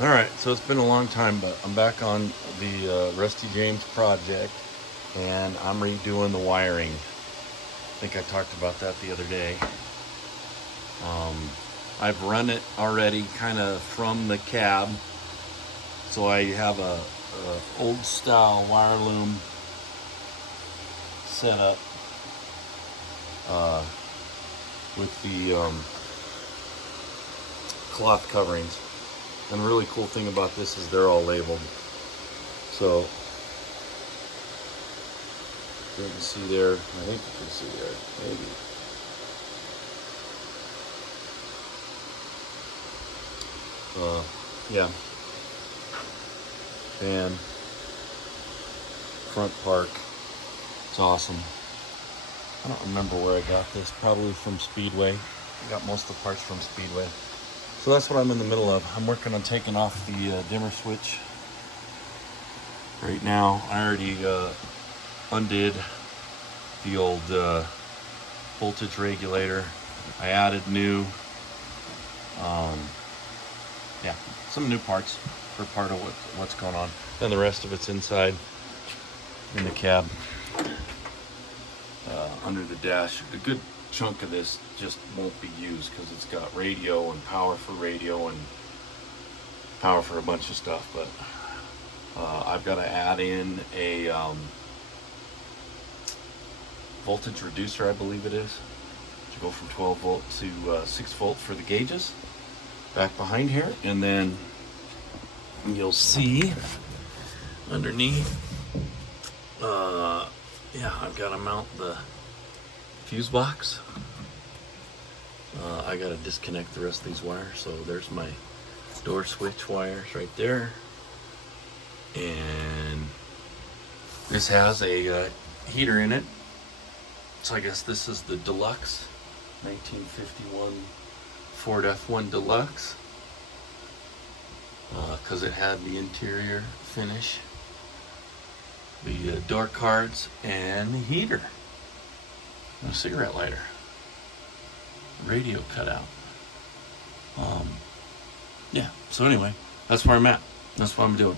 All right, so it's been a long time, but I'm back on the Rusty James project, and I'm redoing the wiring. I think I talked about that the other day. Um, I've run it already kind of from the cab, so I have a old style wire loom set up uh, with the cloth coverings. And the really cool thing about this is they're all labeled. So you can see there, I think you can see there, maybe. Yeah. And front park. It's awesome. I don't remember where I got this, probably from Speedway. I got most of the parts from Speedway. So that's what I'm in the middle of. I'm working on taking off the dimmer switch. Right now, I already undid the old voltage regulator. I added new, yeah, some new parts for part of what's going on. Then the rest of it's inside in the cab, under the dash. A good chunk of this just won't be used because it's got radio and power for radio and power for a bunch of stuff, but I've got to add in a voltage reducer, I believe it is, to go from 12 volt to 6 volt for the gauges back behind here. And then you'll see underneath, yeah, I've got to mount the fuse box. I got to disconnect the rest of these wires. So there's my door switch wires right there. And this has a heater in it. So I guess this is the Deluxe 1951 Ford F1 Deluxe, because it had the interior finish, the door cards, and the heater, and a cigarette lighter, radio cutout. Yeah, so anyway, that's where I'm at. That's what I'm doing.